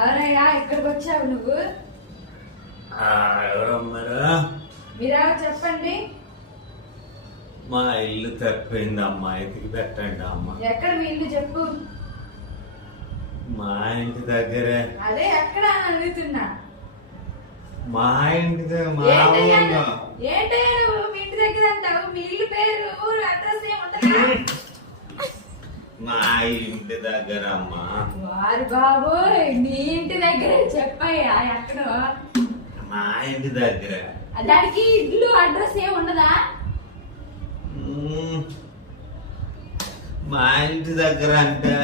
ఎవరయ్యా? ఇక్కడికి వచ్చావు నువ్వు? ఆ, ఎవరమ్మారు? మీరా చెప్పండి. మా ఇల్లు తప్పింది అమ్మా ఎతికి పెట్టండి అమ్మ. ఎక్కడ మీ ఇల్లు చెప్పు. మా ఇంటి దగ్గరే. అదే ఎక్కడ అని అడుగుతున్నా. మా ఇంటి దగ్గర మా ఊళ్ళో. నువ్వు? ఏంటయ్యా నువ్వు? మీ ఇంటి దగ్గర అంటావు? మీ ఇల్లు పేరు అడ్రస్ ఏమి మా ఇంటి దగ్గర అమ్మా. వారు బాబోయ్ నీ ఇంటి దగ్గరే చెప్పయ్యా ఎక్కడో? మా ఇంటి దగ్గర. దానికి ఇల్లు అడ్రస్ ఏమి ఉండదా. మా ఇంటి దగ్గర అంటే